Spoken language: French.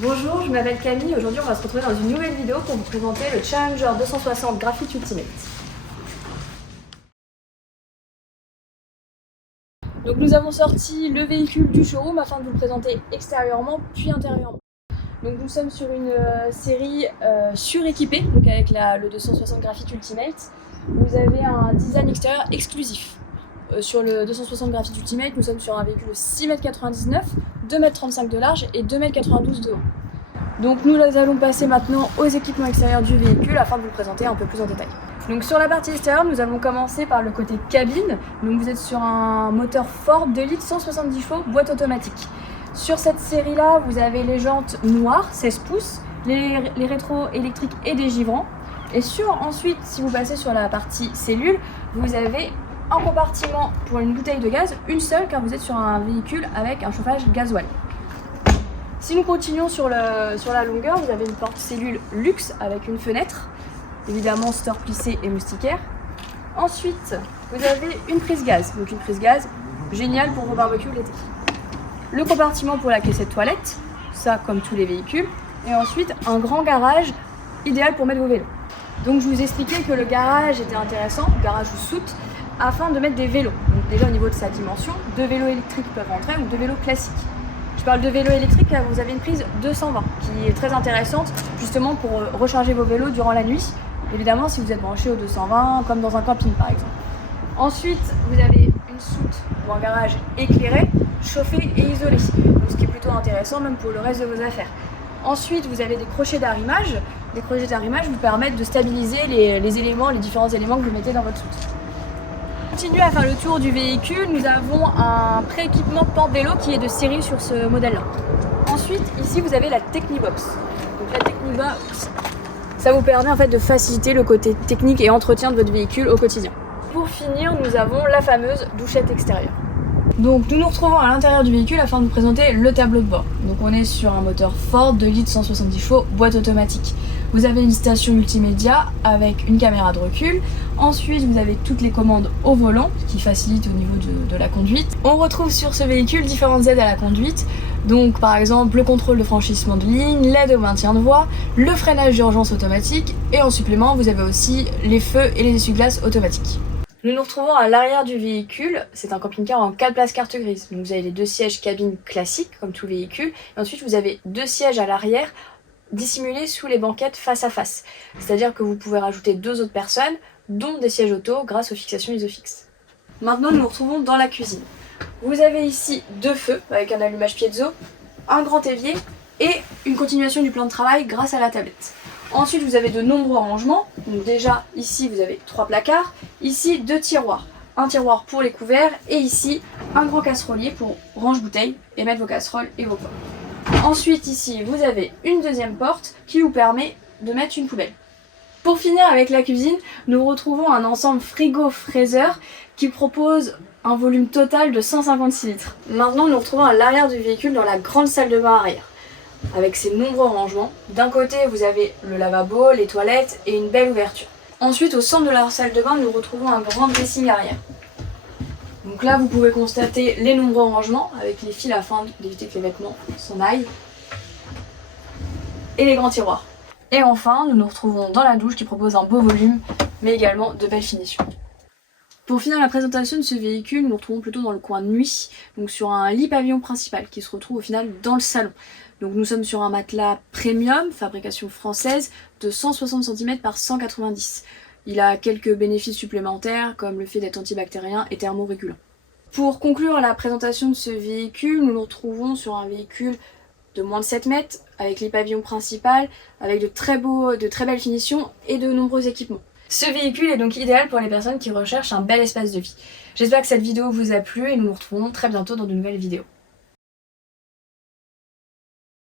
Bonjour, je m'appelle Camille. Aujourd'hui, on va se retrouver dans une nouvelle vidéo pour vous présenter le Challenger 260 Graphite Ultimate. Donc nous avons sorti le véhicule du showroom afin de vous le présenter extérieurement puis intérieurement. Donc nous sommes sur une série suréquipée, donc avec le 260 Graphite Ultimate. Vous avez un design extérieur exclusif. Sur le 260 Graphite Ultimate, nous sommes sur un véhicule de 6,99 m, 2,35 m de large et 2,92 m de haut. Donc nous allons passer maintenant aux équipements extérieurs du véhicule afin de vous le présenter un peu plus en détail. Donc sur la partie extérieure, nous allons commencer par le côté cabine. Donc vous êtes sur un moteur Ford 2 litres 170 chevaux, boîte automatique. Sur cette série-là, vous avez les jantes noires, 16 pouces, les rétros électriques et des givrants. Et ensuite, si vous passez sur la partie cellule, vous avez un compartiment pour une bouteille de gaz, une seule car vous êtes sur un véhicule avec un chauffage gasoil. Si nous continuons sur la longueur, vous avez une porte cellule luxe avec une fenêtre, évidemment store plissé et moustiquaire. Ensuite, vous avez une prise gaz, donc une prise gaz géniale pour vos barbecues l'été. Le compartiment pour la caissette toilette, ça comme tous les véhicules. Et ensuite, un grand garage idéal pour mettre vos vélos. Donc je vous expliquais que le garage était intéressant, garage ou soute, afin de mettre des vélos. Donc déjà au niveau de sa dimension, 2 vélos électriques peuvent rentrer ou 2 vélos classiques. Je parle de vélo électrique car vous avez une prise 220 qui est très intéressante justement pour recharger vos vélos durant la nuit. Évidemment si vous êtes branché au 220 comme dans un camping par exemple. Ensuite vous avez une soute ou un garage éclairé, chauffé et isolé. Donc, ce qui est plutôt intéressant même pour le reste de vos affaires. Ensuite vous avez des crochets d'arrimage. Les crochets d'arrimage vous permettent de stabiliser les différents éléments que vous mettez dans votre soute. Continue à faire le tour du véhicule, nous avons un pré-équipement porte-vélo qui est de série sur ce modèle-là. Ensuite, ici vous avez la Technibox. Donc la Technibox, ça vous permet en fait de faciliter le côté technique et entretien de votre véhicule au quotidien. Pour finir, nous avons la fameuse douchette extérieure. Donc nous nous retrouvons à l'intérieur du véhicule afin de vous présenter le tableau de bord. Donc on est sur un moteur Ford 2 litres 170 chevaux, boîte automatique. Vous avez une station multimédia avec une caméra de recul. Ensuite vous avez toutes les commandes au volant qui facilitent au niveau de la conduite. On retrouve sur ce véhicule différentes aides à la conduite. Donc par exemple le contrôle de franchissement de ligne, l'aide au maintien de voie, le freinage d'urgence automatique et en supplément vous avez aussi les feux et les essuie-glaces automatiques. Nous nous retrouvons à l'arrière du véhicule, c'est un camping-car en 4 places carte grise. Donc vous avez les 2 sièges cabine classiques comme tout véhicule et ensuite vous avez 2 sièges à l'arrière dissimulés sous les banquettes face à face. C'est-à-dire que vous pouvez rajouter 2 autres personnes dont des sièges auto grâce aux fixations Isofix. Maintenant nous nous retrouvons dans la cuisine. Vous avez ici 2 feux avec un allumage piezo, un grand évier et une continuation du plan de travail grâce à la tablette. Ensuite, vous avez de nombreux rangements. Donc déjà, ici, vous avez 3 placards. Ici, 2 tiroirs. Un tiroir pour les couverts et ici, un grand casserolier pour range-bouteilles et mettre vos casseroles et vos pots. Ensuite, ici, vous avez une deuxième porte qui vous permet de mettre une poubelle. Pour finir avec la cuisine, nous retrouvons un ensemble frigo-fraiseur qui propose un volume total de 156 litres. Maintenant, nous nous retrouvons à l'arrière du véhicule dans la grande salle de bain arrière, avec ses nombreux rangements. D'un côté, vous avez le lavabo, les toilettes et une belle ouverture. Ensuite, au centre de la salle de bain, nous retrouvons un grand dressing arrière. Donc là, vous pouvez constater les nombreux rangements avec les fils afin d'éviter que les vêtements s'en aillent. Et les grands tiroirs. Et enfin, nous nous retrouvons dans la douche qui propose un beau volume, mais également de belles finitions. Pour finir la présentation de ce véhicule, nous nous retrouvons plutôt dans le coin de nuit, donc sur un lit pavillon principal qui se retrouve au final dans le salon. Donc nous sommes sur un matelas premium, fabrication française, de 160 cm par 190. Il a quelques bénéfices supplémentaires comme le fait d'être antibactérien et thermorégulant. Pour conclure la présentation de ce véhicule, nous nous retrouvons sur un véhicule de moins de 7 mètres, avec lit pavillon principal, avec de très belles finitions et de nombreux équipements. Ce véhicule est donc idéal pour les personnes qui recherchent un bel espace de vie. J'espère que cette vidéo vous a plu et nous nous retrouvons très bientôt dans de nouvelles vidéos.